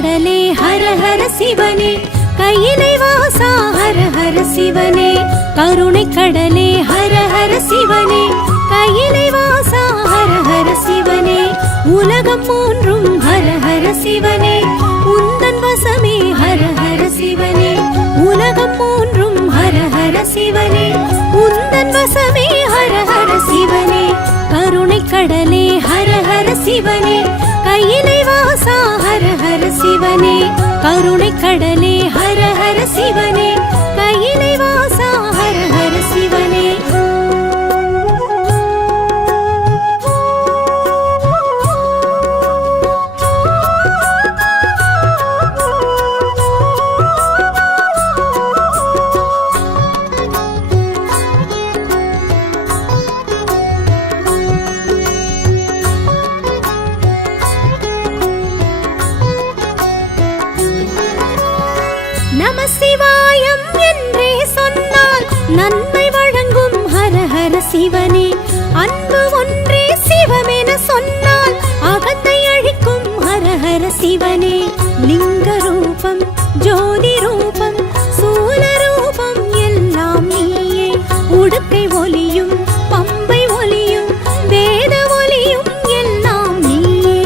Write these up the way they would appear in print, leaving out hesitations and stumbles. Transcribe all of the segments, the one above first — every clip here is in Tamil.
கடலே ஹர ஹர சிவனே, கையிலை வாசா ஹர ஹர சிவனே. கருணை கடலே ஹர ஹர சிவனே, கையிலை வாசா ஹர ஹர சிவனே. உலகம் மூன்றும் ஹர ஹர சிவனே, உந்தன் வசமே ஹர ஹர சிவனே. உலகம் மூன்றும் ஹர ஹர சிவனே, உந்தன் வசமே ஹர ஹர சிவனே. கருணை கடலே ஹர ஹர சிவனே, கையிலை வாசா ஹர ஹர சிவனே. கருணை கடலே ஹர ஹர சிவனே, கையிலை வாசா ஹர ஹர சிவனே. நம சிவாயம் என்றே சொன்னால் நன்மை வழங்கும் ஹர ஹர சிவனே. அன்பு ஒன்றே சிவமென சொன்னால் அகத்தை அழிக்கும் ஹர ஹர சிவனே. லிங்க ரூபம் ஜோதி ரூபம் சூல ரூபம் எல்லாம் நீயே. உடுக்கை ஒலியும் பம்பை ஒலியும் வேத ஒலியும் எல்லாம் நீயே.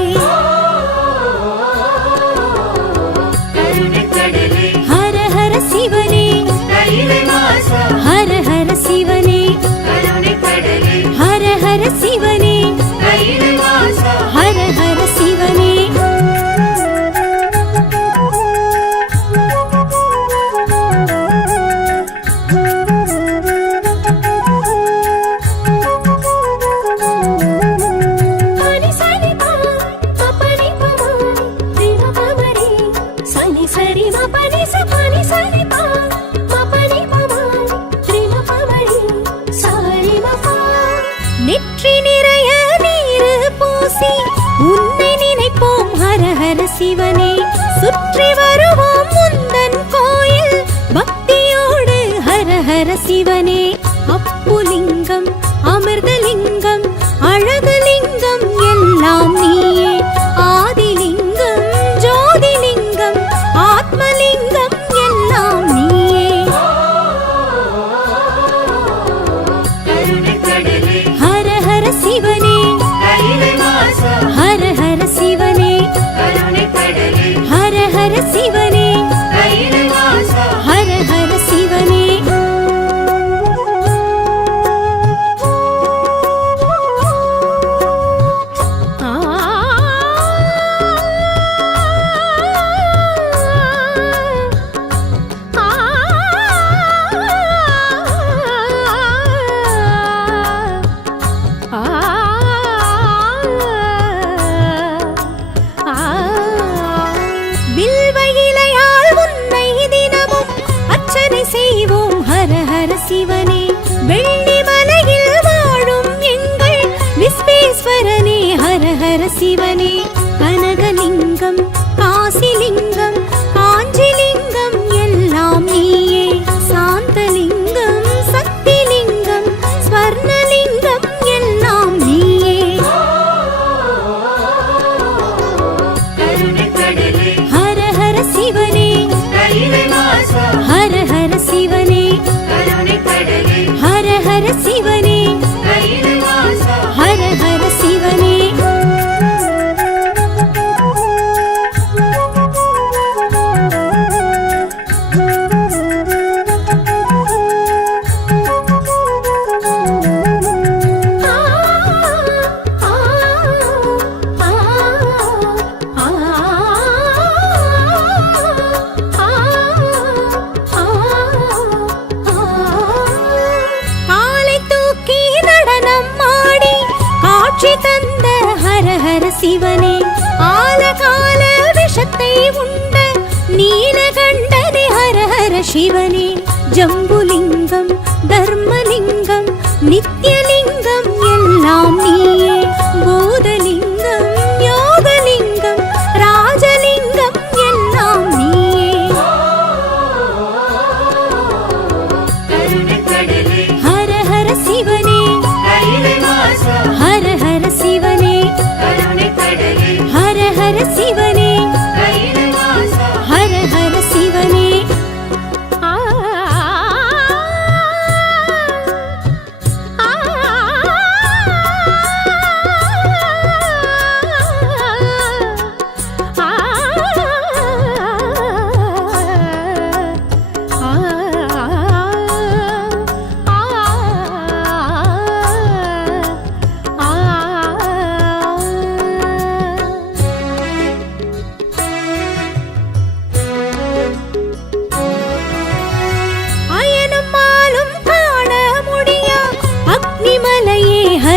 ஹர ஹர சிவனே, ஹர ஹர சிவனே, ஹர ஹர சிவனே, ஹர ஹர சிவனே. நெற்றி நிறைய நீரு பூசி உன்னை நினைப்போம் ஹர ஹர சிவனே. சுற்றி வருவோம் முந்தன் கோயில் பக்தியோடு ஹர ஹர சிவனே. அப்புலிங்கம் அமிர்தலிங்கம் அழகுலிங்கம் எல்லாம் நீயே. ஆதிலிங்கம் ஜோதிலிங்கம் ஆத்மலிங்கம் எல்லாம் நீயே. ஹர ஹர சிவனே, ஹர ஹர சிவனே, ஹர ஹர சிவனே, ஹர ஹர சிவனே. செய்வோம் ஹர ஹர சிவனே. வெள்ளி மலையில் வாழும் எங்கள் விஸ்வேஸ்வரனே ஹர ஹர சிவனே. கனகலிங்கம் காசிலிங்கம் காஞ்சிலிங்கம் எல்லாம் நீயே. சாந்தலிங்கம் சக்திலிங்கம் ஸ்வர்ணலிங்கம் எல்லாம் நீயே. ஹர ஹர சிவனே, ஹர ஹர சிவனே, ஹர ஹர சிவனே, ஹர ஹர சிவனே. தந்த ஹர ஹர சிவனே. ஆலகால விஷத்தை உண்ட நீலகண்டனே ஹர ஹர சிவனே. ஜம்புலிங்கம் தர்மலிங்கம் நித்யலிங்கம் எல்லாம் நீயே. பூதலிங்கம் யோகலிங்கம் ராஜலிங்கம் எல்லாம் நீயே. ஹர ஹர சிவனே, ஹர ஹர சிவனே, ஹர ஹர சிவனே,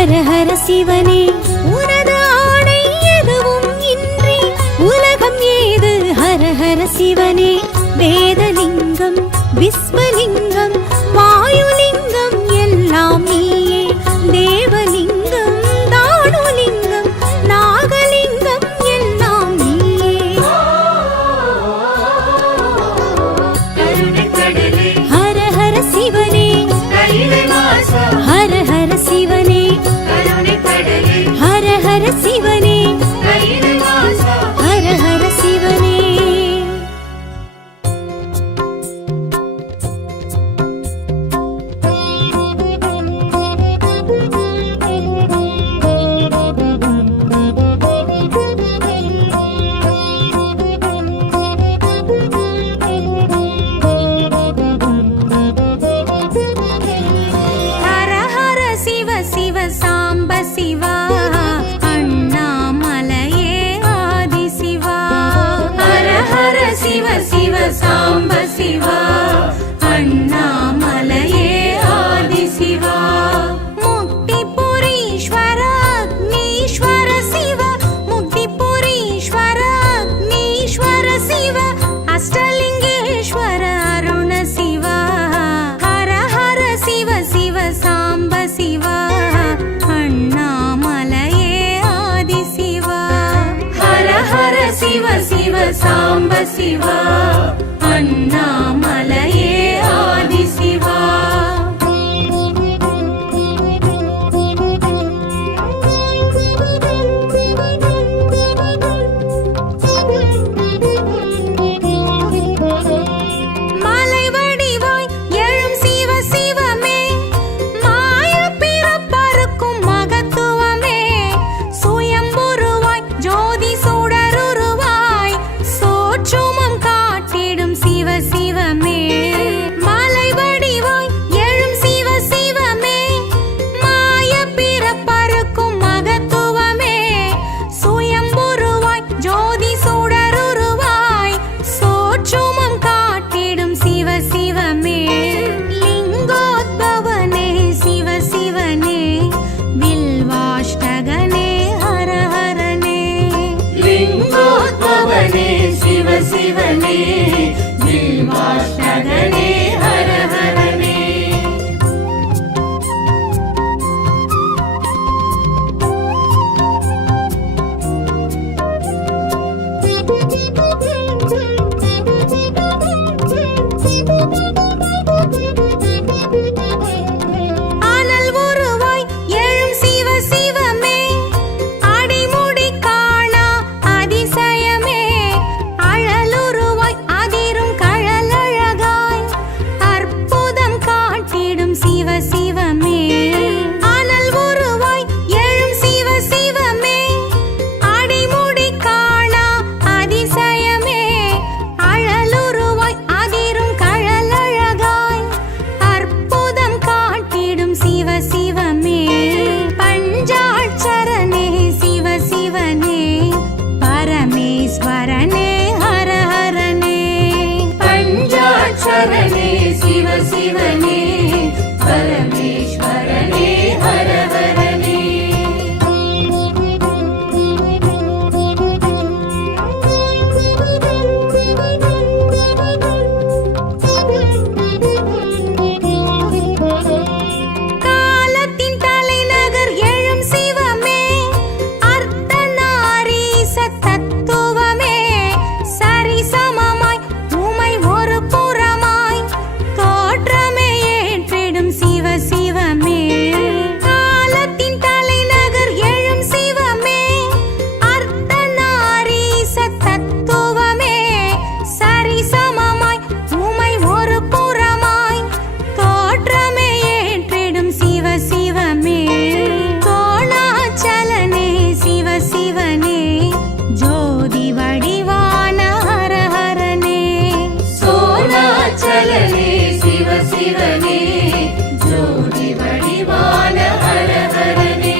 ஹர ஹர சிவனே உனது ஆணை எதுவும் இன்றி உலகம் ஏது ஹர ஹர சிவனே வேதலிங்கம் விஸ்வலிங்கம் வாயுலிங்கம் எல்லாம் நீயே தேவலிங்கம் தானுலிங்கம் நாகலிங்கம் எல்லாம் நீயே ஹர ஹர சிவனே ஹர ஹர சிவனே ஹர ஹர சிவனே ஹர ஹர சிவனே சாம்ப சிவா அண்ணாமலையே ஆதி சிவா முக்திபுரீஸ்வர அக்னீஸ்வர சிவ முக்திபுரீஸ்வர அக்னீஸ்வர சிவ அஷ்டலிங்கேஸ்வர அருண சிவா ஹர ஹர சிவ சிவ சாம்ப சிவா அண்ணாமலையே ஆதி சிவா ஹர ஹர சிவ சிவ சாம்ப சிவா அண்ணாமலையே ஆதி சிவா மலை வடிவாய் எழும் சிவ சிவமே மாய பிறப்பறுக்கும் மகத்துவமே சுயம்புருவாய் ஜோதி சுடருருவாய் சோற்றுமம் காட்டிடும் சிவ சிவமே மலை வடிவாய் எழும் சிவ சிவமே மாய பிறப்பறுக்கும் மகத்துவமே சுயம்புருவாய் ஜோதி சுடருருவாய் சோற்றுமம் காட்டிடும் சிவ சிவமே லிங்கோத்பவனே சிவ சிவனே வில்வாஷ்டகனே ஹர ஹரனே லிங்கோத்பவனே சிவ சிவனே வில்வாஷ்டகனே ஹர ஹரனே அனல் உருவாய் எழும் சிவ சிவமே அடிமுடி காணா அதிசயமே அழலுருவாய் அதிரும் கழலழகாய் அற்புதம் காட்டிடும் சிவ சிவமே அனல் உருவாய் எழும் சிவ சிவமே அடிமுடி காணா அதிசயமே அழலுருவாய் அதிரும் கழலழகாய் அற்புதம் காட்டிடும் சிவ சிவமே பஞ்சாட்சரனே சிவ சிவனே பரமேஸ்வரனே ஹர ஹரனே பஞ்சாட்சரனே சிவ சிவனே பரமேஸ்வரனே ஹர ஹரனே காலத்தின் தலைநகர் எழும் சிவமே அர்த்தநாரீச தத்துவமே சரிசமமாய் உமை ஒரு புறமாய் தோற்றமே ஏற்றிடும் சிவ சிவமே காலத்தின் தலைநகர் எழும் சிவமே அர்த்தநாரீச தத்துவமே சரிசமமாய் உமை ஒரு புறமாய் தோற்றமே ஏற்றிடும் சிவ சிவமே கோணாச்சலனே சிவ சிவனே ஜோதி வடிவான ஹர ஹரனே சோனாச்சலனே சிவ சிவனே ஜோதி வடிவான ஹர ஹரனே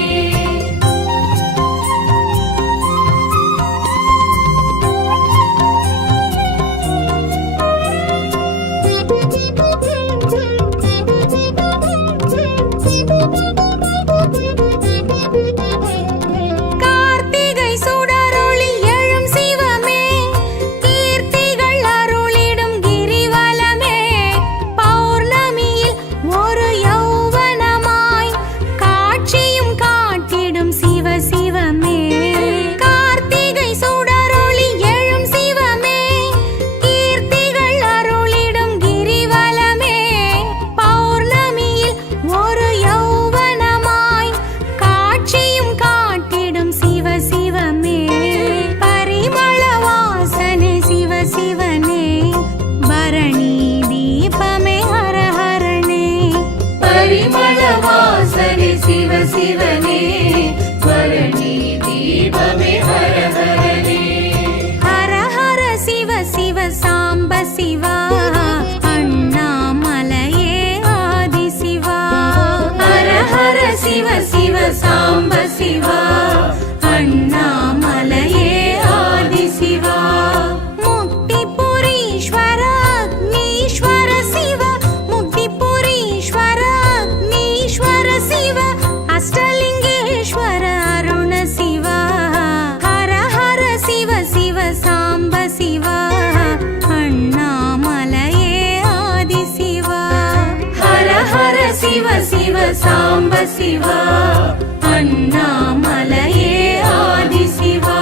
சிவனே பரணி தீபமே ஹர ஹரனே ஹர ஹர சிவ சிவ சாம்ப சிவா அண்ணாமலையே ஆதி சிவா ஹர ஹர சிவ சிவ சாம்ப சிவா அண்ணாமலையே ஆதி சிவா முக்திபுரீஸ்வர அக்னீஸ்வர சிவ முக்திபுரீஸ்வர அக்னீஸ்வர சிவ அஷ்டலிங்கேஸ்வர அருண சிவா ஹர ஹர சிவ சிவ சாம்ப சிவா அண்ணாமலையே ஆதி சிவா ஹர ஹர சிவ சிவ சாம்ப சிவா அண்ணாமலையே ஆதி சிவா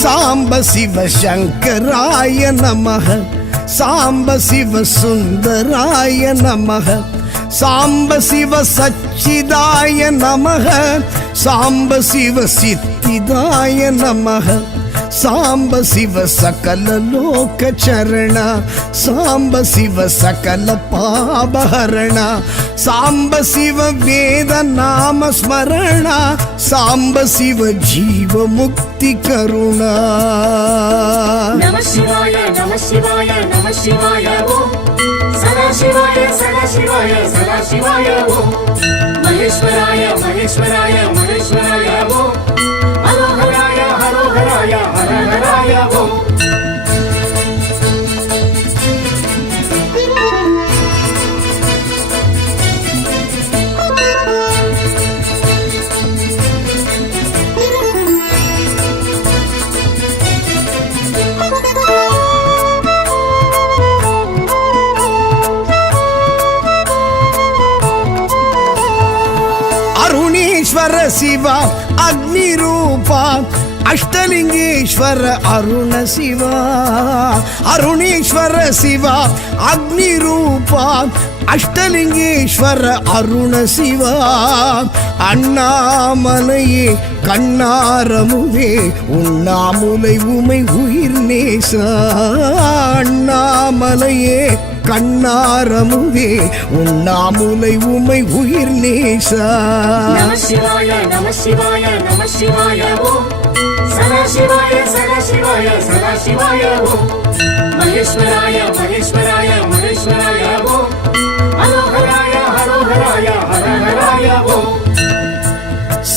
சாம்ப சிவ சங்கராய நமः சாம்ப சிவ சுந்தராய நமः சாம்ப சிவ சச்சிதாய நமः சாம்ப சிவ சித்திதாய நமः சாம்ப சிவ சகல லோக சரண சாம்ப சிவ சகல பாபஹரண சாம்ப சிவ வேத நாம ஸ்மரண சாம்ப சிவ ஜீவ முக்தி கருணா நம சிவாய நம சிவாய நம சிவாய ஓம் சதா சிவாய சதா சிவாய சதா சிவாய ஓம் மகேஸ்வராய மகேஸ்வராய மகேஸ்வராய ஓம் ஹரோஹராய ஹரோஹராய ஹரஹராய ஓம் அருணேஸ்வர சிவா அக்னி ரூபா அஷ்டலிங்கேஸ்வர அருண சிவா அருணேஸ்வர சிவா அக்னி ரூபா அஷ்டலிங்கேஸ்வர அருண சிவா அண்ணாமலையே கண்ணாரமுதே உண்ணாமுலை உமை உயிர் நேசா அண்ணாமலையே கண்ணாரமுதே உண்ணாமுலை உமை உயிர் நேசா நம சிவாய நம சிவாய நம சிவாய ஓம் சதா சிவாய சதா சிவாய சதா சிவாய ஓம் மகேஸ்வராய மகேஸ்வராய மகேஸ்வராய ஓம் ஹரோஹராய ஹரோஹராய ஹரஹராய ஓம்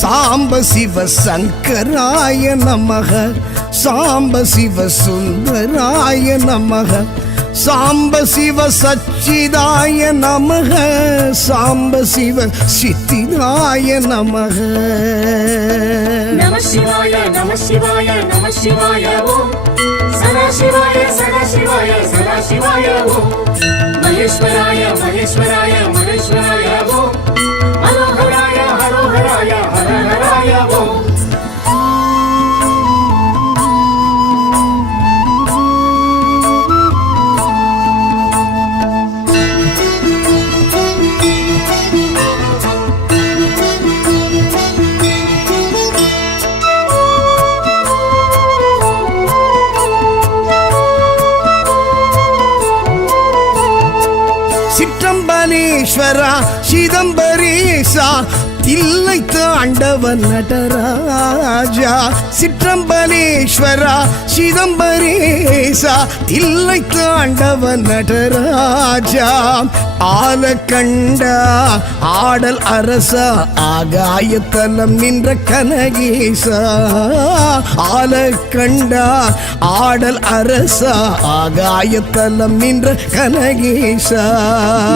சாம்ப சிவ சங்கராய நமः சாம்ப சிவ சுந்தராய நமः சாம்ப சிவ சச்சிதாய நமः சாம்ப சிவ சித்திதாய நமः நம சிவாய நம சிவாய நம சிவாய ஓம் சதா சிவாய சதா சிவாய சதா சிவாய ஓம் மகேஸ்வராய மகேஸ்வராய மகேஸ்வராய ஓம் ஹரோஹராய ஹரோஹராய ஹரஹராய ஓம் சிற்றம்பலேஸ்வரா சிதம்பரேசா தில்லை தாண்டவன் நடராஜா சிற்றம்பலேஸ்வரா சிதம்பரேசா தில்லை தாண்டவன் நடராஜா ஆலக்கண்டா ஆடல் அரசா ஆகாயத்தலம் நின்ற கனகேசா ஆலக்கண்டா ஆடல் அரசா ஆகாயத்தலம் நின்ற கனகேசா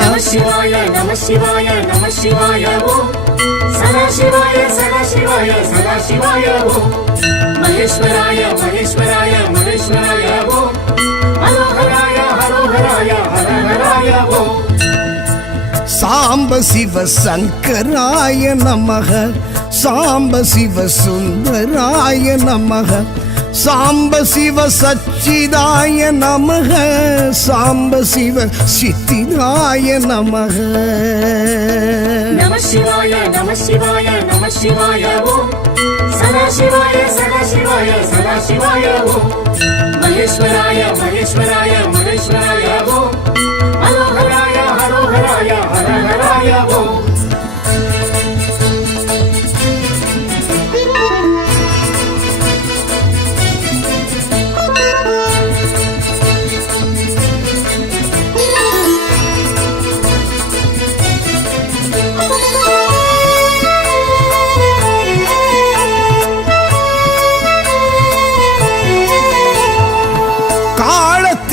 நம சிவாய நம சிவாய நம சிவாய ஓம் சதா சிவாய சதா சிவாய சதா சிவாய ஓம் மகேஸ்வராய மகேஸ்வராய மகேஸ்வராய ஓம் ஹரோஹராய ஹரோஹராய ஹரஹராய ஓம் சாம்ப சிவ சங்கராய நமः சாம்ப சிவ சுந்தராய நமக சாம்ப சிவ சச்சிதாய நமக சாம்ப சிவ சித்திதாய நமக நம சிவாய நம சிவாய நம சிவாய ஓம் சதா சிவாய சதா சிவாய சதா சிவாய ஓம் மகேஸ்வராய மகேஸ்வராய மகேஸ்வராய ஓம் ஹரோஹராய ஹரோஹராய ஹரஹராய ஓம்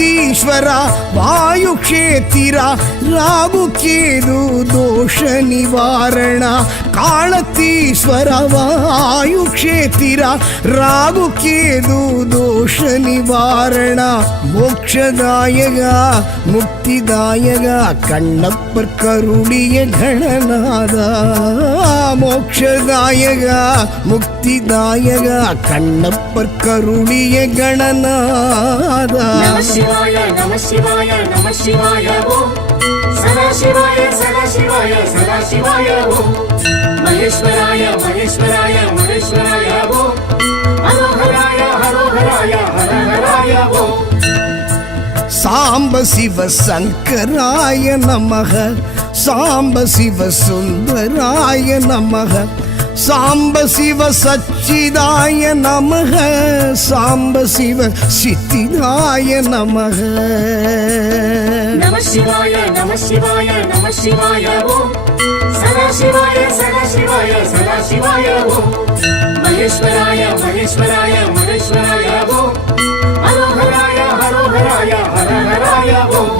ஈஸ்வரா வாயு க்ஷேத்திரா ராகு கேது தோஷ நிவாரண காலத்தீஸ்வர வாயு க்ஷேத்திரா ராகு கேது தோஷ நிவாரண மோக்ஷதாயகா முக்திதாயகா கண்ணப்பர் கருளிய கணநாதா மோக்ஷதாயகா முக்திதாயகா கண்ணப்பர் கருளிய கணநாதா நம சிவாய நம சிவாய நம சிவாய ஓம் சதா சிவாய சதா சிவாய சதா சிவாய ஓம் மகேஸ்வராய மகேஸ்வராய மகேஸ்வராய ஓம் ஹரோஹராய ஹரோஹராய ஹரஹராய ஓம் சாம்ப சிவ சங்கராய நமக சாம்ப சிவ சுந்தராய நமக சாம்ப சிவ சச்சிதாய நமக சாம்ப சிவ சித்திதாய நமக நம சிவாய நம சிவாய நம சிவாய ஓம் சதா சிவாய சதா சிவாய சதா சிவாய ஓம் மகேஸ்வராய மகேஸ்வராய மகேஸ்வராய ஓம் ஹரோஹராய ஹரோஹராய ஹரஹராய ஓம்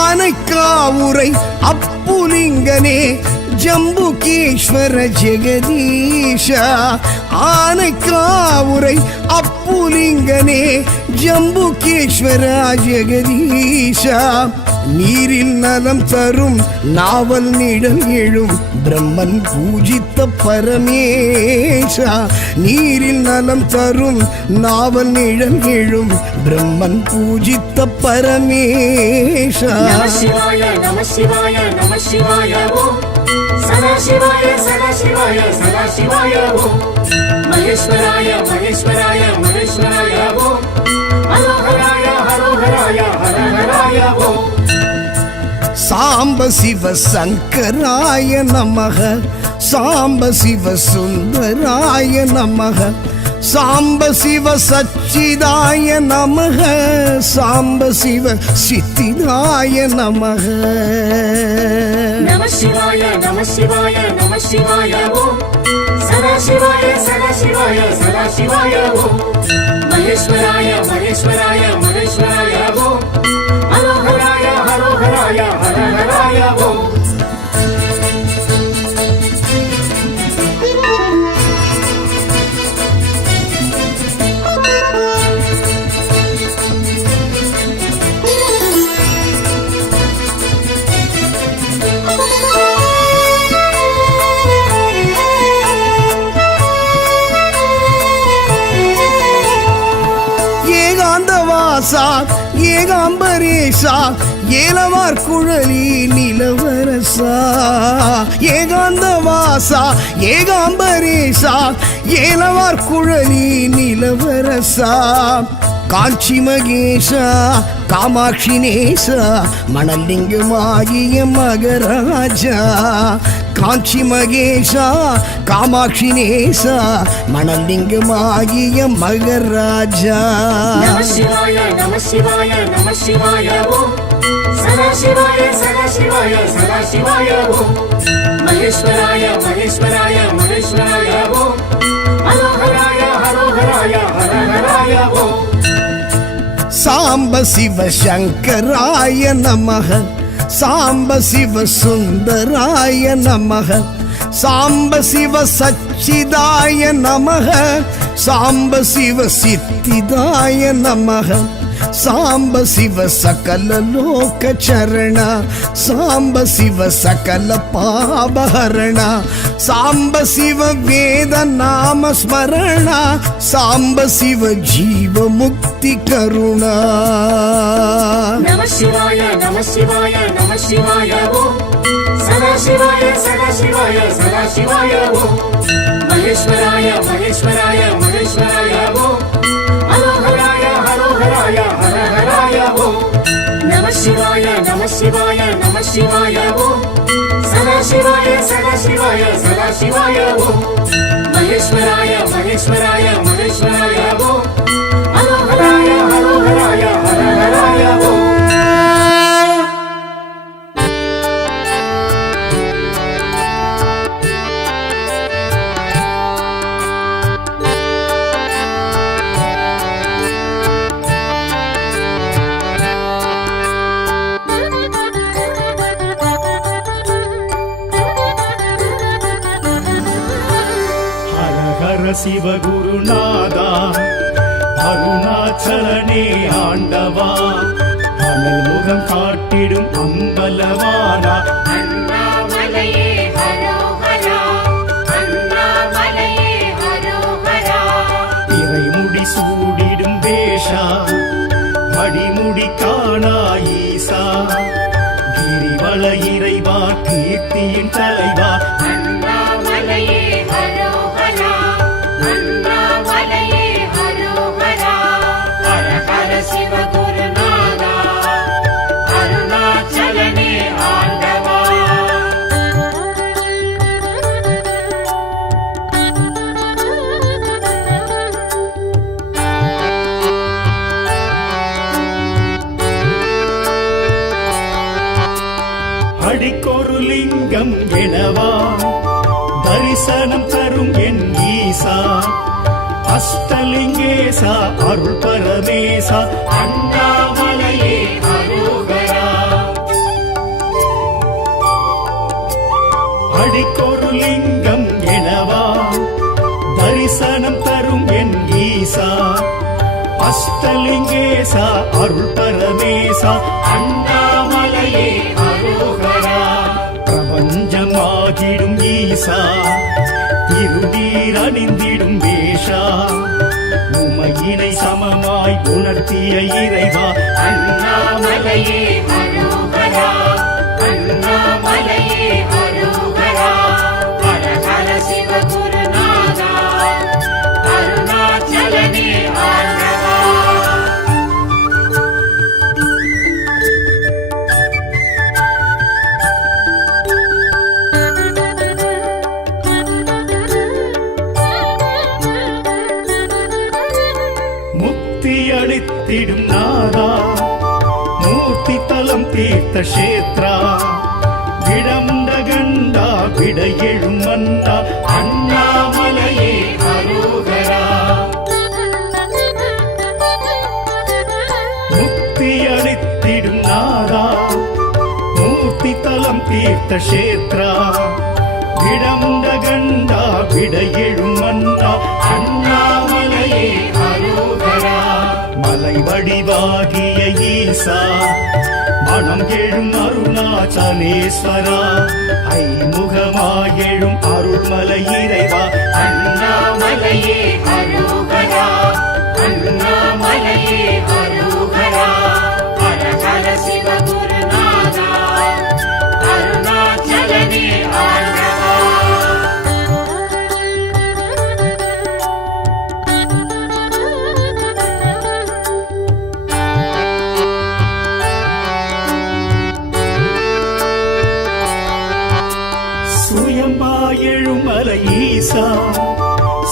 ஆனைக்காவுரை அப்புலிங்கனே ஜம்புகேஸ்வர ஜெகதீஷ ஆனைக்காவுரை அப்புலிங்கனே ஜம்புகேஸ்வர ஜெகதீஷ நீரில் நலம் தரும் நாவல் நிழல் எழும் பிரம்மன் பூஜித்த பரமேஷா நீரில் நலம் தரும் நாவல் நிழல் எழும் பிரம்மன் பூஜித்த பரமேஷா நம சிவாய நம சிவாய நம சிவாய ஓம் சதா சிவாய சதா சிவாய சதா சிவாய ஓம் மகேஸ்வராய மகேஸ்வராய மகேஸ்வராய ஓம் ஹரோஹராய ஹரோஹராய ஹரஹராய ஓம் சாம்ப சிவ சங்கராய நமக சாம்ப சிவ சுந்தராய நமக சாம்ப சிவ சச்சிதாய நமக சாம்ப சிவ சித்திதாய நமக நம சிவாய நம சிவாய நம சிவாய ஓம் சதா சிவாய சதா சிவாய சதா சிவாய ஓம் மகேஸ்வராய மகேஸ்வராய மகேஸ்வராய ஓம் ஹரோஹராய ஹரோஹராய ஹரஹராய ஓம் ஏகாந்தவாசா ஏகாம்பரேசா ஏலவார் குழலி நிலவரசா ஏகாந்தவாசா ஏகாம்பரேசா ஏலவார் குழலி நிலவரசா காஞ்சி மகேஷா காமாட்சி நேசா மணலிங்கமாகிய மகராஜா காஞ்சி மகேஷா காமாட்சி நேசா மணலிங்கமாகிய மகராஜா நம சிவாய நம சிவாய நம சிவாய ஓம் சதா சிவாய சதா சிவாய சதா சிவாய ஓம் மகேஸ்வராய மகேஸ்வராய மகேஸ்வராய ஓம் ஹரோஹராய ஹரோஹராய ஹரஹராய ஓம் சாம்ப சிவ சங்கராய நமக சாம்ப சிவ சுந்தராய நமக சாம்ப சிவ சச்சிதாய நமக சாம்ப சிவ சித்திதாய நமக சாம்ப சிவ சகல லோக சரண சாம்ப சிவ சகல பாபஹரண சாம்ப சிவ வேத நாம ஸ்மரண சாம்ப சிவ ஜீவ முக்தி கருணா நம சிவாய நம சிவாய நம சிவாய ஓம் சதா சிவாய சதா சிவாய சதா சிவாய ஓம் மகேஸ்வராய மகேஸ்வராய மகேஸ்வராய ஓம் ஹரோஹராய ஹரோஹராய ஹரஹராய ஓம் நம சிவாய நம சிவாய நம சிவாய ஓம் சதா சிவாய சதா சிவாய சதா சிவாய ஓம் மகேஸ்வராய மகேஸ்வராய மகேஸ்வராய ஓம் ஹரோஹராய ஹரோஹராய ஹரஹராய ஓம் சிவகுருநாதா அருணாச்சலனே ஆண்டவா அனல் முகம் காட்டிடும் அம்பலவானா அண்ணாமலையே ஹரோஹரா அண்ணாமலையே ஹரோஹரா இறைமுடி சூடிடும் வேஷா மடிமுடி காணா ஈசா கிரிவல இறைவா கீர்த்தியின் தலைவா அண்ணாமலையே ஹரோஹரா அண்ணாமலையே ஹரோஹரா ஹர ஹர சிவகுருநாதா அருணாச்சலனே ஆண்டவா அடிக்கொரு லிங்கம் எனவா தரிசனம் தரும் என் ஈசா அஷ்டலிங்கேசா அருள் பரமேசா அண்ணாமலையே ஹரோஹரா அடிக்கொரு லிங்கம் எனவா தரிசனம் தரும் என் ஈசா அஷ்டலிங்கேசா அருள் பரமேசா அண்ணாமலையே ஹரோஹரா பிரபஞ்சமாகிடும் ஈசா இருதீர் அணிந்திடும் வேஷா உமையினை சமமாய் உணர்த்திய இறைவா அண்ணாமலையே ஹரோஹரா அண்ணாமலையே ஹரோஹரா ஹர ஹர சிவகுருநாதா அருணாச்சலனே ஆண்டவா முக்தி அளித்திடும் நாதா மூர்த்தி தலம் தீர்த்த கஷேத்ரா விடமுண்ட கண்டா விட எழும் மன்னா அண்ணாமலையே ஹரோஹரா முக்தி அளித்திடும் நாதா மூர்த்தி தலம் தீர்த்த கஷேத்ரா விடமுண்ட கண்டா விட எழும் மன்னா அண்ணாமலையே ஹரோஹரா மலை வடிவாகிய ஈசா மனம் எழும் அருணாச்சலேஸ்வரா ஐமுகமாயெழும் அருள்மலை இறைவா அண்ணாமலையே ஹரோஹரா அண்ணாமலையே ஹரோஹரா ஹர ஹர சிவகுருநாதா அருணாச்சலனே ஆண்டவா சுயம்பாயெழும் மலை ஈசா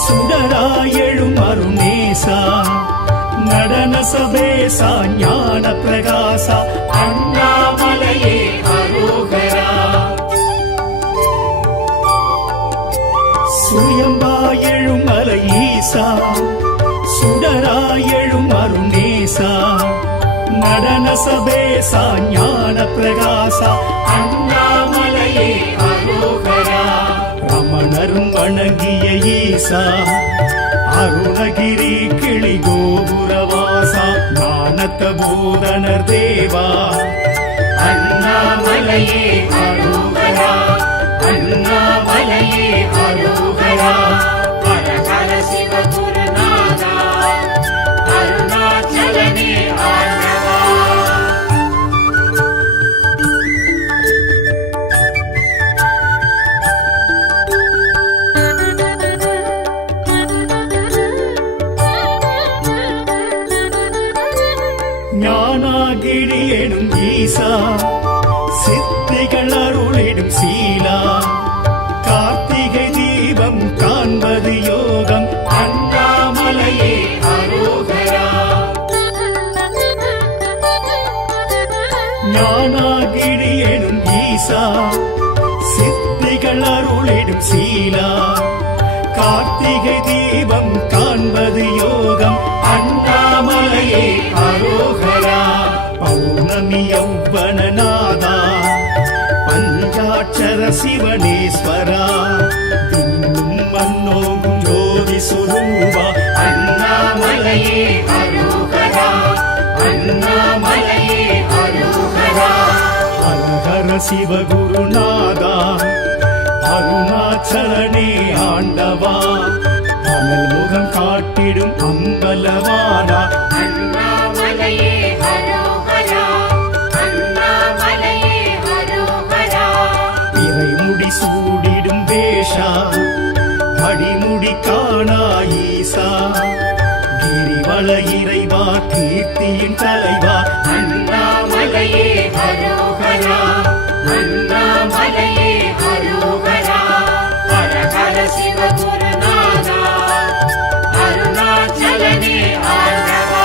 சுடராயெழும் அருணேசா நடன சபேசா ஞான பிரகாசா அண்ணாமலையே ஹரோஹரா சுயம்பாயெழும் மலை ஈசா சுடராயெழும் அருணேசா நடன சபேசா ஞான பிரகாசா அண்ணாமலையே அரோகரா ரமணரும் வணங்கிய ஈசா அருணகிரி கிளி கோபுரவாசா ஞானத்த போதனர் தேவா அண்ணாமலையே அரோகரா அண்ணாமலையே அரோகரா ஹர சிவ குருநாதா அருணாச்சலனே ஆண்டவா ஞானாகிரி எனும் ஈசா சித்திகள் அருளிடும் சீலா கார்த்திகை தீபம் காண்பது யோகம் அண்ணாமலையே அரோகரா ஞானாகிரி எனும் ஈசா சித்திகள் அருளிடும் சீலா கார்த்திகை தீபம் காண்பது யோகம் அண்ணாமலையே அரோகரா பௌர்ணமி யௌவனநாதா பஞ்சாட்சர சிவனேஸ்வரா விண்ணும் மண்ணோகும் ஜோதி சுரூபா அண்ணாமலையே அரோகரா அண்ணாமலையே அரோகரா ஹர ஹர சிவகுருநாதா அருணாச்சலனே ஆண்டவா அனல் முகம் காட்டிடும் அம்பலவானா அண்ணாமலையே அரோகரா அண்ணாமலையே அரோகரா இறைமுடி சூடிடும் வேஷா அடிமுடி காணா ஈசா கிரிவல இறைவா கீர்த்தியின் தலைவா அண்ணாமலையே அரோகரா அண்ணாமலையே அரோகரா ஹர ஹர சிவ குருநாதா அருணாச்சலனே ஆண்டவா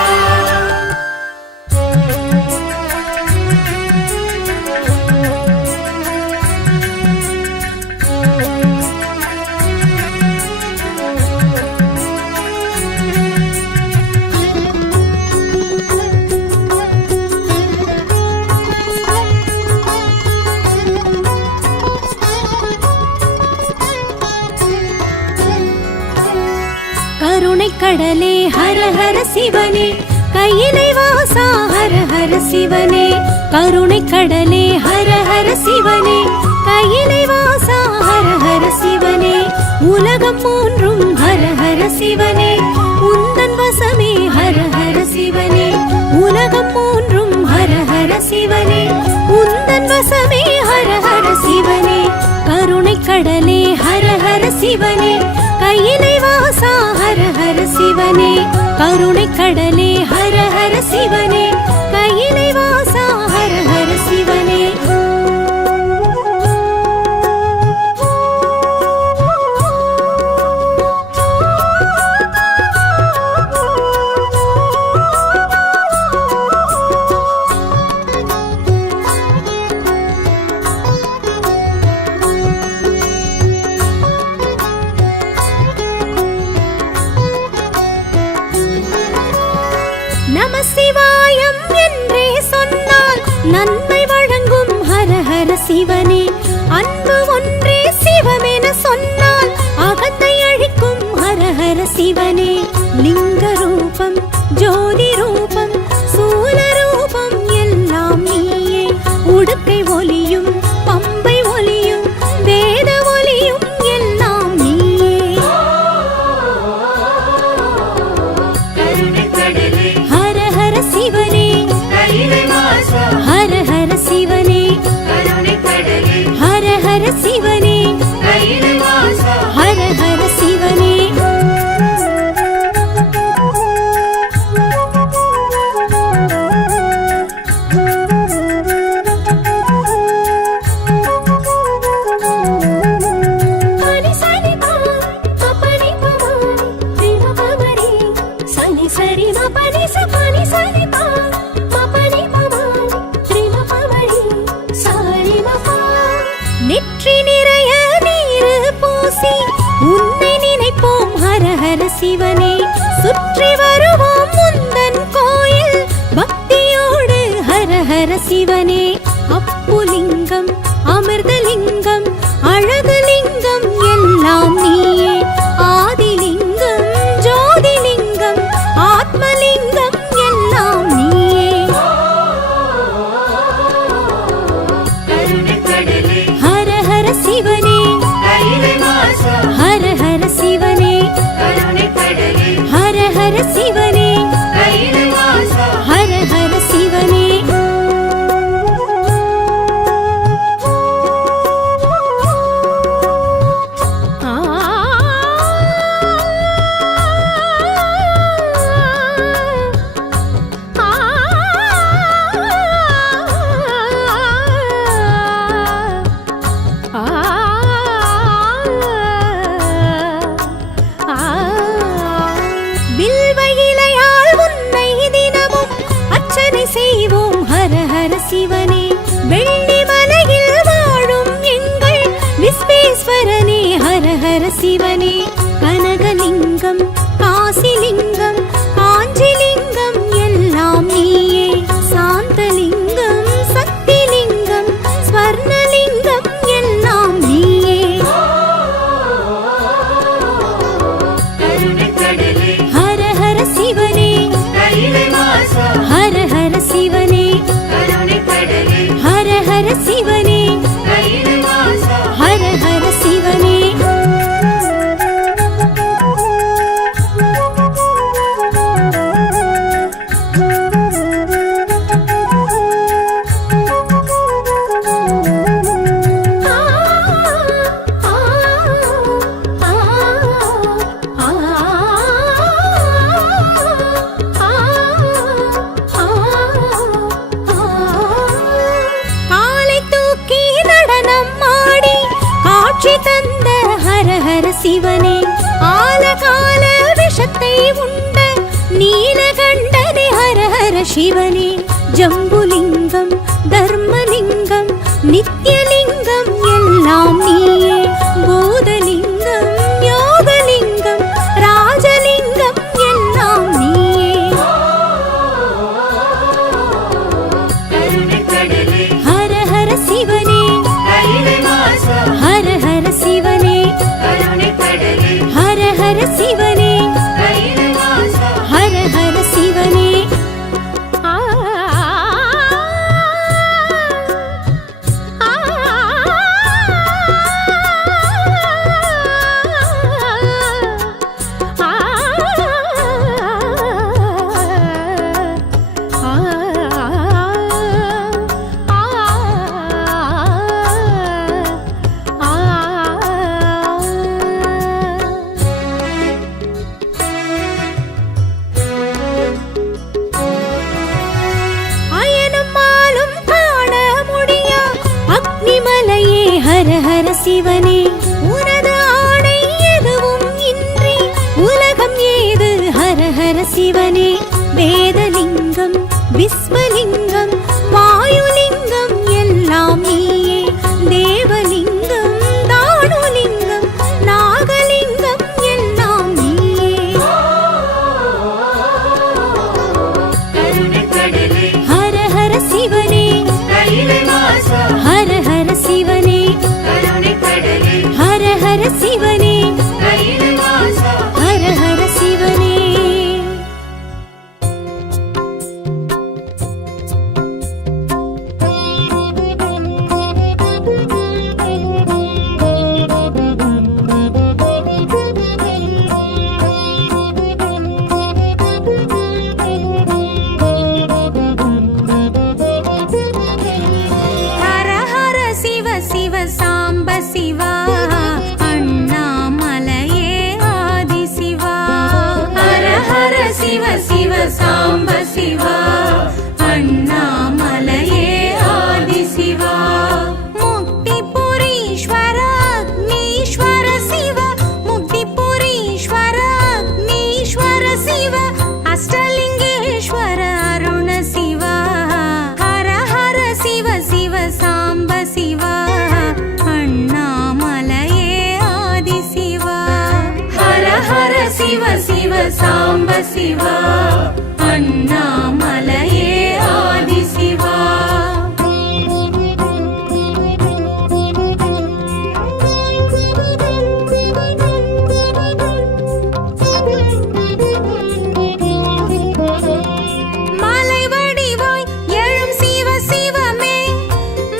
கருணை கடலே ஹர ஹர சிவனே கையிலை வாசா ஹர ஹர சிவனே கருணை கடலே ஹர ஹர சிவனே கையிலை வாசா ஹர ஹர சிவனே உலகம் மூன்றும் ஹர ஹர சிவனே உந்தன் வசமே ஹர ஹர சிவனே உலகம் மூன்றும் ஹர ஹர சிவனே உந்தன் வசமே ஹர ஹர சிவனே கருணை கடலே ஹர ஹர சிவனே கையிலை வாசா ஹர ஹர சிவனே கருணை கடலே ஹர ஹர சிவனே கையிலை வாசா ஹர ஹர சிவனே நம சிவாயம் என்றே சொன்னால் நன்மை வழங்கும் ஹர ஹர சிவனே அன்பு ஒன்றே சிவமென சொன்னால் அகத்தை அழிக்கும் ஹர ஹர சிவனே லிங்க ரூபம் ஜோதி ரூபம் சூல ரூபம் எல்லாம் நீயே உடுக்கை ஒலியும் பம்பை ஒலியும் வேத ஒலியும் எல்லாம் நீயே கருணை கடலே ஹர ஹர சிவனே கையிலை வாசா ஹர ஹர சிவனே கருணை கடலே ஹர ஹர சிவனே கையிலை வாசா ஹர ஹர சிவனே பனி சனி பா பபனி பமரி தின பமரி சனி சரி பபனி சபனி சனி பா பபனி பமரி தின பமரி சரி பா நெற்றி நிறைய நீர் பூசி உன்னை நினைப்போம் ஹர ஹர சிவனே சுற்றி வருவோம் முந்தன் கோயில் பக்தியோடு சிவனே வெள்ளி மலையில் வாழும் எங்கள் விஸ்வேஸ்வரனே ஹர ஹர சிவனே கனகலிங்கம் காசிலிங்கம் காஞ்சிலிங்கம் எல்லாம் நீயே சாந்தலிங்கம் சக்திலிங்கம் ஸ்வர்ணலிங்கம் எல்லாம் நீயே ஹர ஹர சிவனே ஹர ஹர சிவனே ஹர ஹர சிவனே ஹர ஹர சிவனே காலை தூக்கி நடனம் ஆடி காட்சி தந்த ஹர ஹர சிவனே ஆலகால விஷத்தை உண்ட நீலகண்டனே ஹர ஹர சிவனே ஜம்புலிங்கம் தர்மலிங்கம் நித்யலிங்கம் எல்லாம் நீயே பூதலிங்கம் யோகலிங்கம் ராஜலிங்கம் எல்லாம் நீயே ஹர ஹர சிவனே ஹர ஹர சிவனே ஹர ஹர சிவனே ஹர ஹர சிவனே ஆ ஹர ஹர சிவனே உனது ஆணை எதுவும் இன்றி உலகம் ஏது ஹர ஹர சிவனே வேதலிங்கம் விஸ்வலிங்கம் வாயுலிங்கம் எல்லாம் நீயே தேவலிங்கம் தானுலிங்கம் நாகலிங்கம் எல்லாம் நீயே ஹர ஹர சிவனே ஹர ஹர சிவனே ஹர ஹர சிவனே ஹர ஹர சிவனே ஹர ஹர சிவ சிவ சாம்ப சிவா அண்ணாமலையே ஆதி சிவா ஹர ஹர சிவ சிவ சாம்ப சிவா அண்ணாமலையே ஆதி சிவா முக்திபுரீஸ்வர அக்னீஸ்வர சிவ முக்திபுரீஸ்வர அக்னீஸ்வர சிவ அஷ்டலிங்கேஸ்வர அருண சிவா ஹர ஹர சிவ சிவ சாம்ப சிவா அண்ணாமலையே ஆதி சிவா ஹர ஹர சிவ சிவ சாம்ப சிவா அண்ணாமலையே ஆதி சிவா மலை வடிவாய் எழும் சிவ சிவமே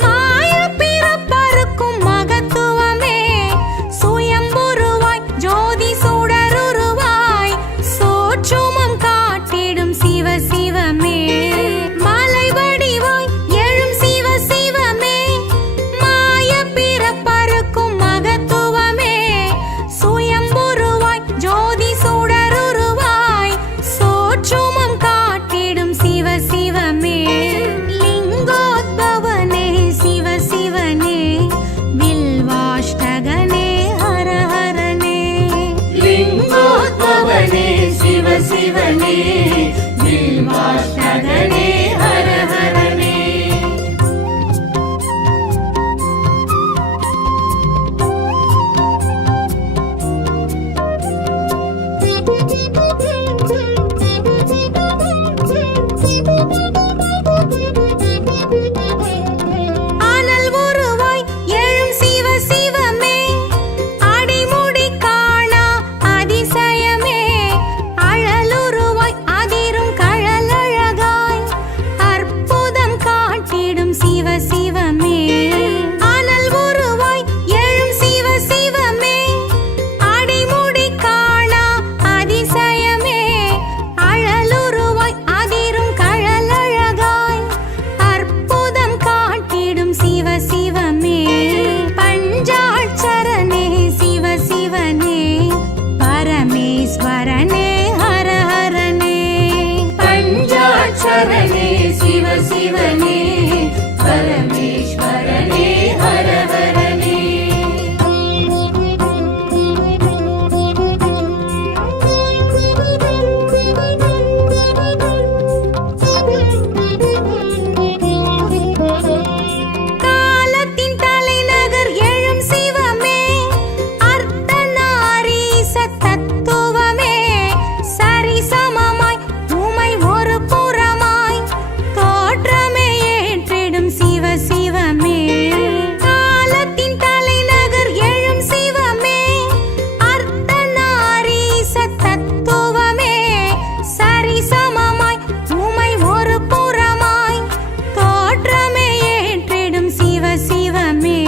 மாய பிறப்பறுக்கும் மகத்துவமே சுயம்புருவாய் ஜோதி சுடருருவாய் சோற்றுமம் காட்டிடும் ஹரனே சிவ சிவனே பரமேஸ்வரனே ஹர ஹரனே. காலத்தின் தலைநகர் எழும் சிவமே, அர்த்தநாரீச தத்துவமே, சரிசமமாய் உமை ஒரு புறமாய் தோற்றமே ஏற்றிடும் சிவ சிவமே. காலத்தின் தலைநகர் எழும் சிவமே, அர்த்தநாரீச தத்துவமே, சரிசமமாய் உமை ஒரு புறமாய் தோற்றமே ஏற்றிடும் சிவ சிவமே.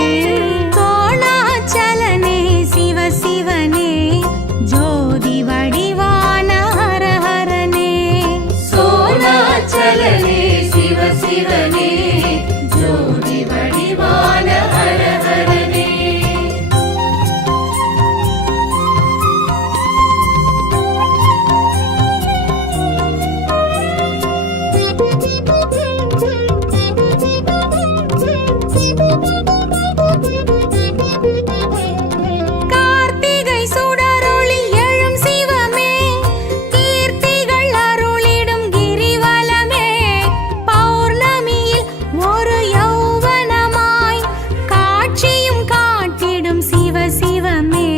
கோணாச்சலனே சிவ சிவனே, ஜோதி வடிவான ஹர ஹரனே. சோனாச்சலனே சிவ சிவனே ஜோதி வடிவான ஹர ஹரனே. கார்த்திகை சுடரொளி எழும் சிவமே, கீர்த்திகள் அருளிடும் கிரிவலமே, பௌர்ணமியில் ஒரு யௌவனமாய் காட்சியும் காட்டிடும் சிவ சிவமே.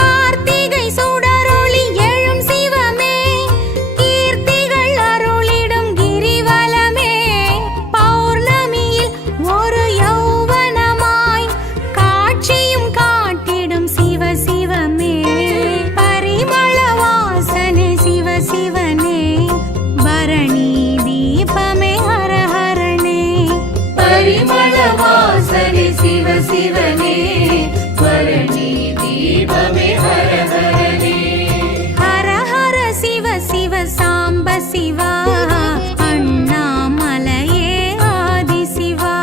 கார்த்திகை சுடரொளி எழும் சிவமே, கீர்த்திகள் அருளிடும் கிரிவலமே, பௌர்ணமியில் ஒரு யௌவனமாய் காட்சியும் காட்டிடும் சிவ சிவமே. பரிமள வாசனே சிவ சிவனே, பரணி தீபமே ஹர ஹரனே. பரிமள வாசனே சிவ சிவனே பரணி தீபமே ஹர ஹரனே. ஹர ஹர சிவ சிவ சாம்ப சிவா, அண்ணாமலையே ஆதி சிவா.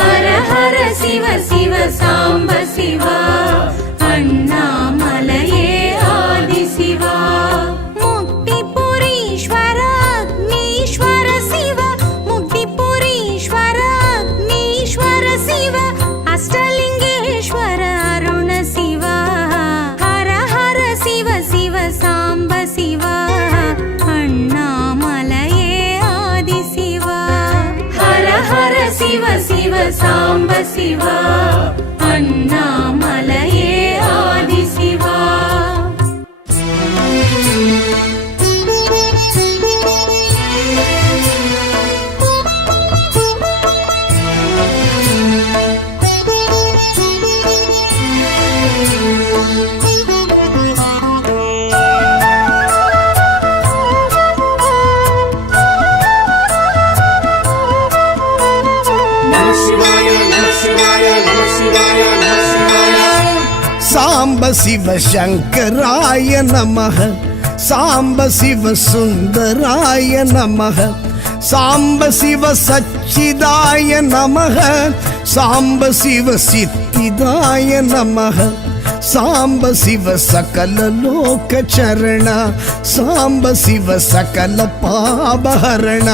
ஹர ஹர சிவ சிவ சாம்ப சிவா அண்ணாமலையே ஆதி சிவா. முக்திபுரீஸ்வர அக்னீஸ்வர சிவ, முக்திபுரீஸ்வர அக்னீஸ்வர சிவ, அஷ்டலிங்கேஸ்வர அருண சிவா. ஹர ஹர சிவ சிவ சாம்ப சிவா, அண்ணாமலையே ஆதி சிவா. ஹர ஹர சிவ சிவ சாம்ப சிவா அண்ணாமலையே ஆதி சிவா. நம சிவாய நம சிவாய நம சிவாய நம சிவாய. சாம்ப சிவ சங்கராய நமஹ, சாம்ப சிவ சுந்தராய நமஹ, சாம்ப சிவ சச்சிதாய நமஹ, சாம்ப சிவ சித்திதாய நமஹ, சாம்ப சிவ சகல லோக சரண, சாம்ப சிவ சகல பாபஹரண,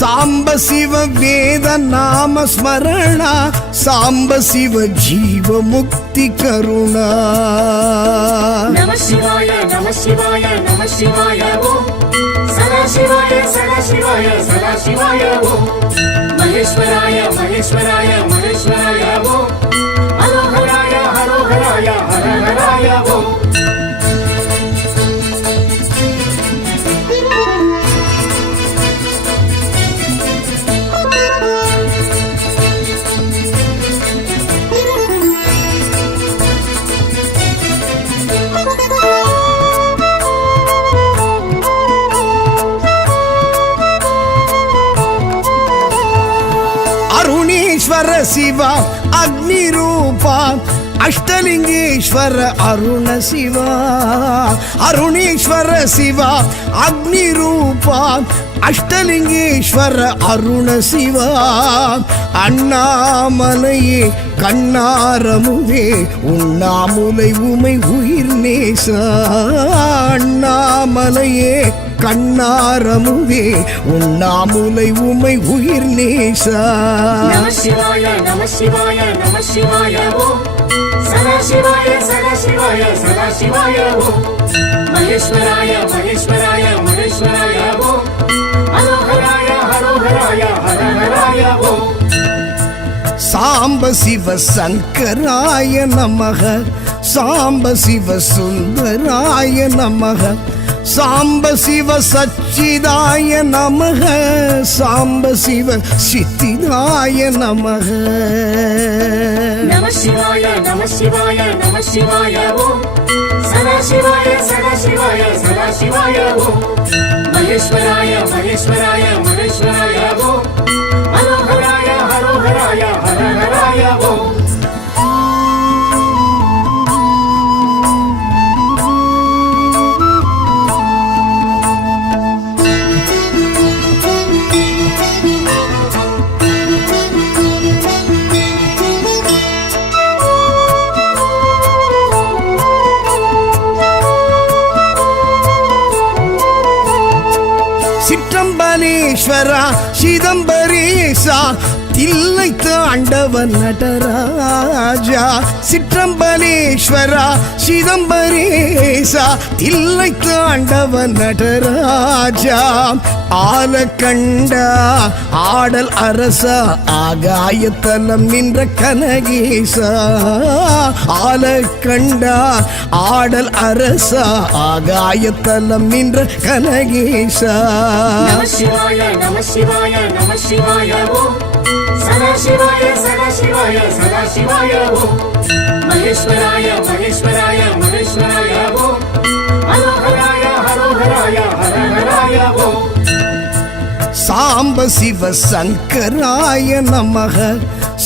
சாம்ப சிவ வேத நாம ஸ்மரண, சாம்ப சிவ ஜீவ முக்தி கருணா. நம சிவாய நம சிவாய நம சிவாய ஓம். சதா சிவாய சதா சிவாய சதா சிவாய ஓம். மகேஸ்வராய மகேஸ்வராய மகேஸ்வராய ஓம். ஹரோஹராய ஹரோஹராய ஹரஹராய ஓம். அருணேஸ்வர சிவா அக்னி ரூபா, அஷ்டலிங்கேஸ்வர அருண சிவா. அருணேஸ்வர சிவா அக்னி ரூபா, அஷ்டலிங்கேஸ்வர அருண சிவா. அண்ணாமலையே கண்ணாரமுதே, உண்ணாமுலை உமை உயிர் நேசா. அண்ணாமலையே கண்ணாரமுதே உண்ணாமுலை உமை உயிர் நேசா நம சிவாய நம சிவாய நம சிவாய ஓம் சதாசிவாய சதாசிவாய சதாசிவாய ஓம் மகேஸ்வராய மகேஸ்வராய மகேஸ்வராய ஓம் ஹரோஹராய ஹரோஹராய ஹரஹராய ஓம் சாம்ப சிவ சங்கராய நமக சாம்ப சிவ சுந்தராய நமக சாம்ப சிவ சச்சிதாய நமக சாம்ப சிவ சித்திதாய நமக நம சிவாய நம சிவாய நம சிவாய ஓம் சதாசிவாய சதாசிவாய சதாசிவாய ஓம் மகேஸ்வராய மகேஸ்வராய மகேஸ்வராய ஓம் ஹரோஹராய ஹரோஹராய ஹரஹராய ஓம் சிற்றம்பலேஸ்வரா சிதம்பரேசா தில்லை தாண்டவன் நடராஜா சிற்றம்பலேஸ்வரா சிதம்பரேசா தில்லை தாண்டவன் நடராஜா ஆலக்கண்டா ஆடல் அரசா ஆகாயத்தலம் நின்ற கனகேசா ஆலக்கண்டா ஆடல் அரசா ஆகாயத்தலம் நின்ற கனகேசா நம சிவாய நம சிவாய நம சிவாய ஓம் சதாசிவாய சதாசிவாய சதாசிவாய ஓம் மகேஸ்வராய மகேஸ்வராய மகேஸ்வராய ஓம் ஹரோஹராய ஹரோஹராய ஹரஹராய ஓம் சாம்ப சிவ சங்கராய நமக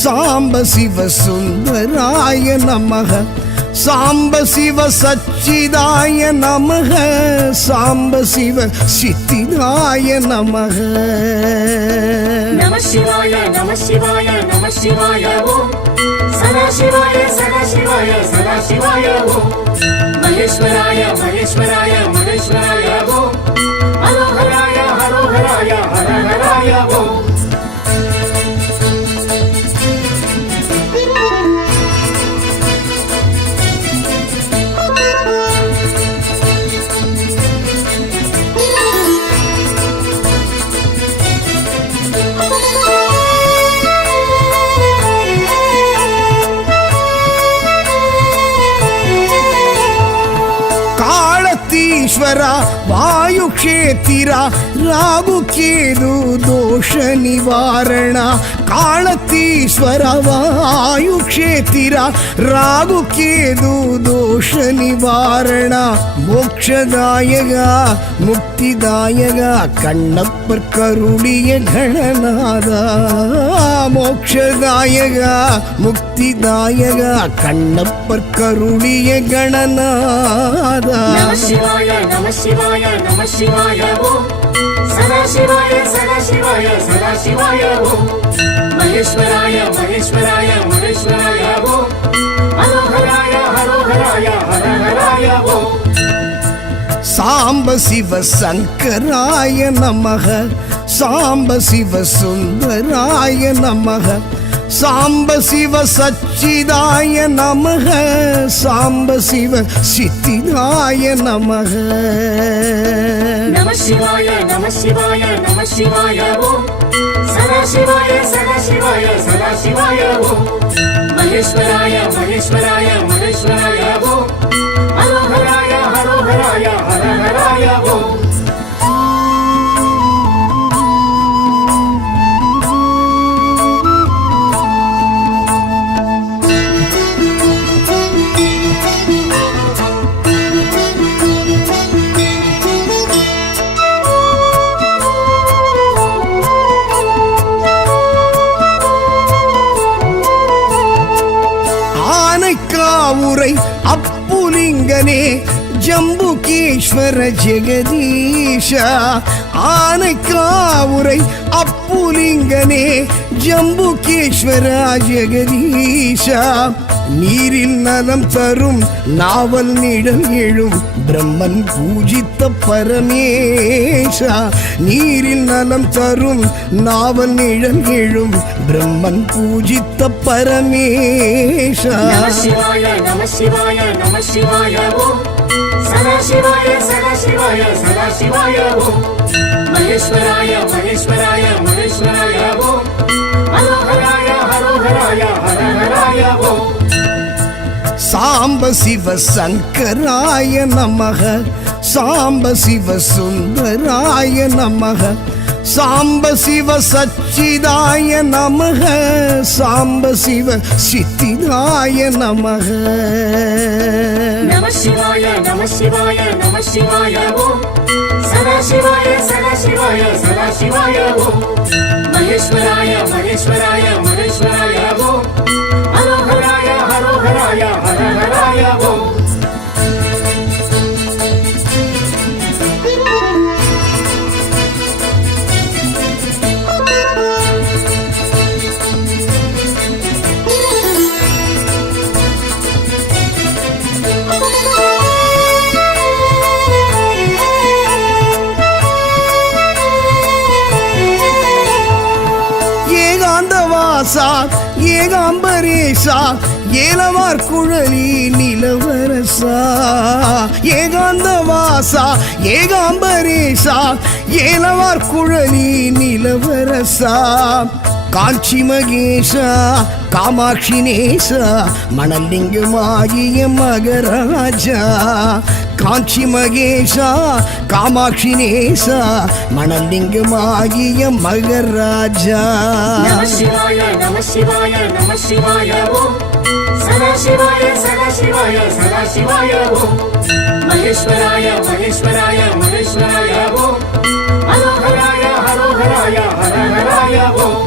சாம்ப சிவ சுந்தராய நமக சாம்ப சிவ சச்சிதாய நமக சாம்ப சிவ சித்திதாய நமக நம சிவாய நம சிவாய நம சிவாய ஓம் சதாசிவாய சதாசிவாய சதாசிவாய ஓம் மகேஸ்வராய மகேஸ்வராய மகேஸ்வராய ஓம் ஹரோஹராய ஹரோஹராய ஹரஹராய ஓம் ஈஸ்வரா வாயு க்ஷேத்திரா ராகு கேது தோஷ நிவாரண காலத்தீஸ்வர வாயு க்ஷேத்திரா ராகு கேது தோஷ நிவாரண மோக்ஷதாயகா முக்திதாயகா கண்ணப்பர் கருளிய கணநாதா மோக்ஷதாயகா முக்திதாயகா கண்ணப்பர் கருளிய கணநாதா நம சிவாய நம சிவாய நம சிவாய ஓம் சதாசிவாய சதாசிவாய சதாசிவாய ஓம் மகேஸ்வராய மகேஸ்வராய மகேஸ்வராய ஓம் ஹரோஹராய ஹரோஹராய ஹரஹராய ஓம் சாம்ப சிவ சங்கராய நமக சாம்ப சிவ சுந்தராய நமக சாம்ப சிவ சச்சிதாய நமக சாம்ப சிவ சித்திதாய நமக நம சிவாய நம சிவாய நம சிவாய ஓம் சதாசிவாய சதாசிவாய சதாசிவாய ஓம் மகேஸ்வராய மகேஸ்வராய மகேஸ்வராய ஓம் ஹரோஹராய ஹரோஹராய ஹரஹராய ஓம் ஆனைக்காவுரை அப்புலிங்கனே ஜம்புகேஸ்வர ஜெகதீஷ ஆனைக்காவுரை அப்புலிங்கனே ஜம்புகேஸ்வரா ஜெகதீஷா நீரில் நலம் தரும் நாவல் நிழல் எழும் பிரம்மன் பூஜித்த பரமேஷா நீரில் நலம் தரும் நாவல் நிழல் எழும் பிரம்மன் பூஜித்த பரமேஷா நம சிவாய நம சிவாய நம சிவாய ஓம் சதா சிவாய சதா சிவாய சதா சிவாய ஓம் மகேஸ்வராய மகேஸ்வராய மகேஸ்வராய ஓம் ஹரோஹராய ஹரோஹராய ஹரஹராய ஓம் சாம்ப சிவ சங்கராய நமக சாம்ப சிவ சுந்தராய நமக சாம்ப சிவ சச்சிதாய நமக சாம்ப சிவ சித்திதாய நமக நம சிவாய நம சிவாய நம சிவாய ஓம் சதா சிவாய சதா சிவாய சதா சிவாய ஓம் மகேஸ்வராய மகேஸ்வராய மகேஸ்வராய ஓம் ஹரோஹராய ஹரோஹராய ஹரஹராய ஓம் ஏகாந்தவாசா ஏகாம்பரேசா ஏலவார் குழலி நிலவரசா ஏகாந்தவாசா ஏகாம்பரேசா ஏலவார் குழலி நிலவரசா காஞ்சி மகேஷா காமாட்சி நேசா மணலிங்கமாகிய மகராஜா காஞ்சி மகேஷா காமாட்சி நேசா மணலிங்கமாகிய மகராஜா நம சிவாய நம சிவாய நம சிவாய ஓம் சதா சிவாய சதா சிவாய சதா சிவாய ஓம் மகேஸ்வராய மகேஸ்வராய மகேஸ்வராய ஓம் ஹரோஹராய ஹரோஹராய ஹரஹராய ஓம்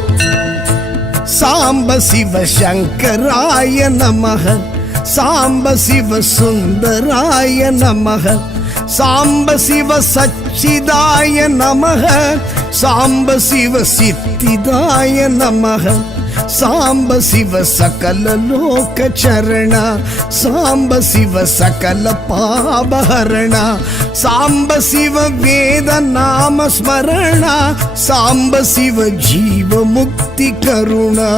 சாம்ப சிவ சங்கராய நமக சாம்ப சிவ சுந்தராய நமக சாம்ப சிவ சச்சிதாய நமக சாம்ப சிவ சித்திதாய நமக சாம்ப சிவ சகல லோக சரண சாம்ப சிவ சகல பாபஹரண சாம்ப சிவ வேத நாம ஸ்மரண சாம்ப சிவ ஜீவ முக்தி கருணா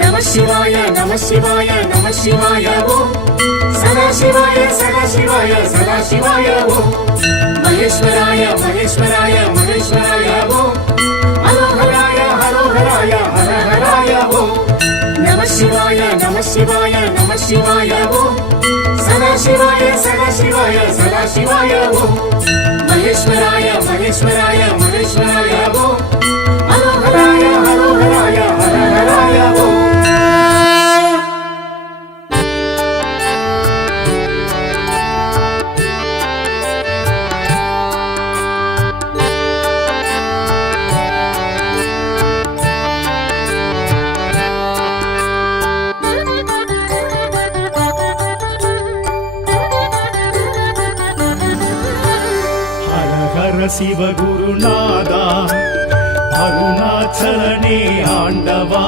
நம சிவாய நம சிவாய நம சிவாய ஓம் சதா சிவாய சதா சிவாய சதா சிவாய ஓம் மகேஸ்வராய மகேஸ்வராய மகேஸ்வராய ஓம் ஹரோஹராய ஹரோஹராய ஹரஹராய ஓம் நம சிவாய நம சிவாய நம சிவாய ஓம் சதா சிவாய சதா சிவாய சதா சிவாய ஓம் மகேஸ்வராய மகேஸ்வராய மகேஸ்வராய ஓம் ஹரோஹராய ஹரோஹராய ஹரஹராய ஓம் சிவகுருநாதா அருணாச்சலனே ஆண்டவா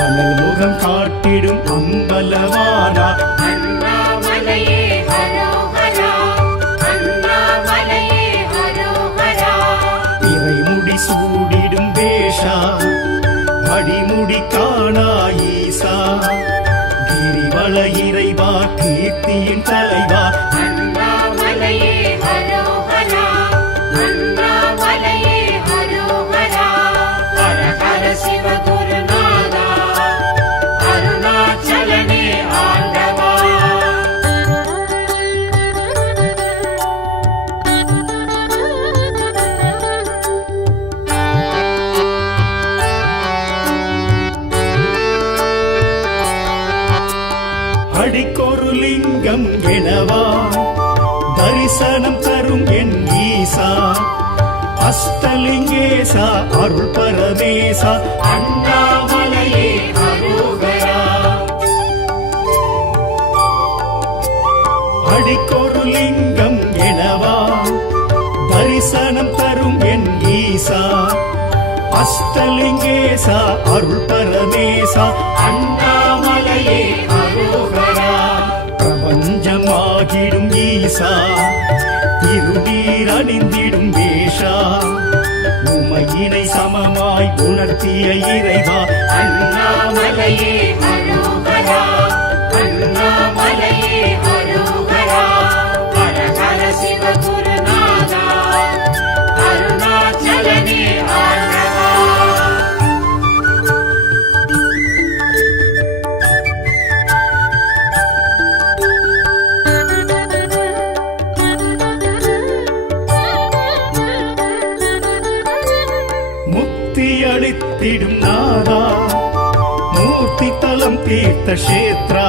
அனல் முகம் காட்டிடும் அம்பலவானா அண்ணாமலையே ஹரோஹரா அண்ணாமலையே ஹரோஹரா இறைமுடி சூடிடும் வேஷா அடிமுடி காணா ஈசா கிரிவல இறைவா கீர்த்தியின் தலைவா அண்ணாமலையே ஹரோஹரா அண்ணாமலையே ஹரோஹரா ஹர ஹர சிவகுருநாதா அருணாச்சலனே ஆண்டவா அடிக்கொரு லிங்கம் எனவா தரிசனம் தரும் என் ஈசா அஷ்டலிங்கேசா அருள் பரமேசா அண்ணாமலையே ஹரோஹரா அடிக்கொரு லிங்கம் எனவா தரிசனம் தரும் என் ஈசா அஷ்ட இஷ்டலிங்கேசா அருள் பரமேசா அண்ணாமலையே அரோகரா பிரபஞ்சமாகிடும் ஈசா இருநீர் அணிந்திடும் வேஷா உமையினை சமமாய் உணர்த்திய இறைவா அண்ணாமலையே அரோகரா அண்ணாமலையே அரோகரா ஹர ஹர சிவ குருநாதா அருணாச்சலனே ஆண்டவா முக்தி அளித்திடும் நாதா மூர்த்தி தலம் தீர்த்த கஷேத்ரா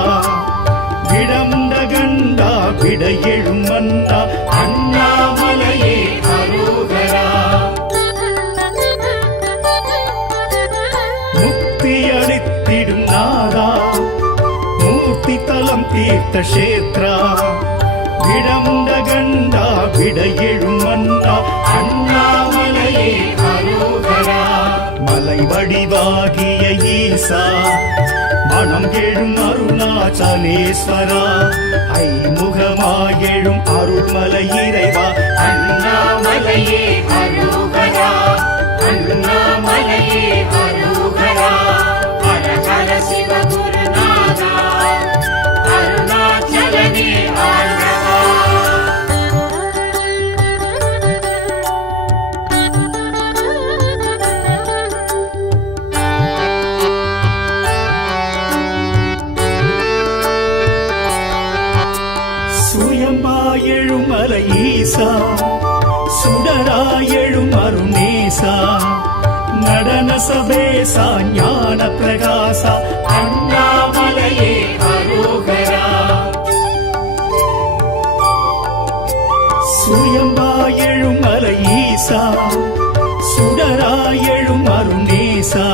விடமுண்ட கண்டா விட எழும் மன்னா அண்ணாமலையே அரோகரா முக்தி அளித்திடும் நாதா மூர்த்தி தலம் தீர்த்த கஷேத்ரா விடமுண்ட கண்டா விட எழும் மன்னா அண்ணாமலையே அரோகரா மலை வடிவாகிய ஈசா மனம் எழும் அருணாச்சலேஸ்வரா ஐமுகமாயெழும் அருள்மலை இறைவா அண்ணாமலையே அரோகரா அண்ணாமலையே அரோகரா ஹர ஹர சிவ குருநாதா அருணாச்சலனே ஆண்டவா சுயமாயெழும் மலை ஈசா சுடராயெழும் அருணேசா நடன சபேசா ஞான பிரகாசா அண்ணாமலையே அரோகரா சுயம்பாயெழும் மலை ஈசா சுடராயெழும் அருணேசா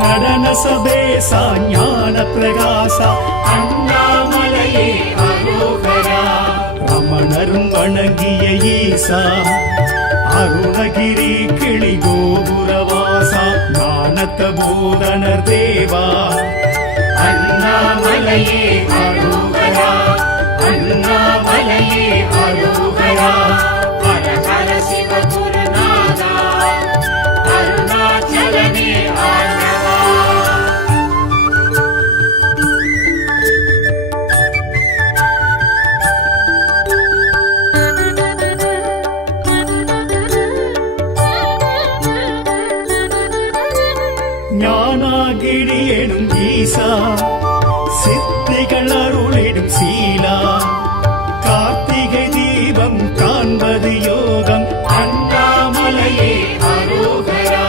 நடன சபேசா ஞான பிரகாசா அண்ணாமலையே அரோகரா ரமணரும் வணங்கிய ஈசா அருணகிரி கிளி கோபுரவாசா ஞானத்த போதனர் தேவா அண்ணாமலையே அரோகரா அண்ணாமலையே அரோகரா ஹர ஹர சிவ குருநாதா அருணாச்சலனே ஆண்டவா ஞானாகிரி எனும் ஈசா சித்திகள் அருளிடும் சீலா கார்த்திகை தீபம் காண்பது யோகம் அண்ணாமலையே அரோகரா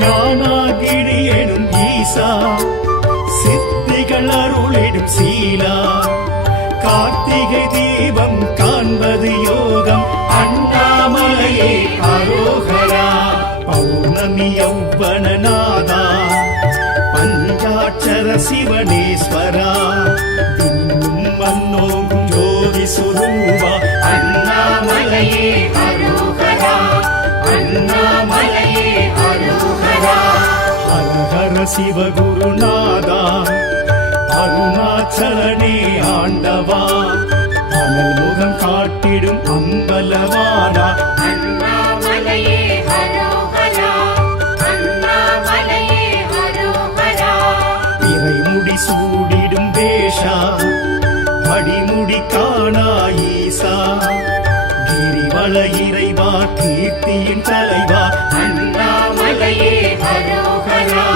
ஞானாகிரி எனும் ஈசா சித்திகள் அருளிடும் சீலா கார்த்திகை தீபம் காண்பது யோகம் அண்ணாமலையே அரோகரா பௌர்ணமி யௌவனநாதா பஞ்சாட்சர சிவனேஸ்வரா விண்ணும் மன்னோங்கும் ஜோதி சுரூபா அண்ணாமலையே அரோகரா அண்ணாமலையே அரோகரா ஹர ஹர சிவகுருநாதா அருணாச்சலனே ஆண்டவா அனல் முகம் காட்டிடும் அம்பலவானா அண்ணாமலையே அரோகரா அண்ணாமலையே அரோகரா இறைமுடி சூடிடும் வேஷா அடிமுடி காணா ஈசா கிரிவல இறைவா கீர்த்தியின் தலைவா அண்ணாமலையே அரோகரா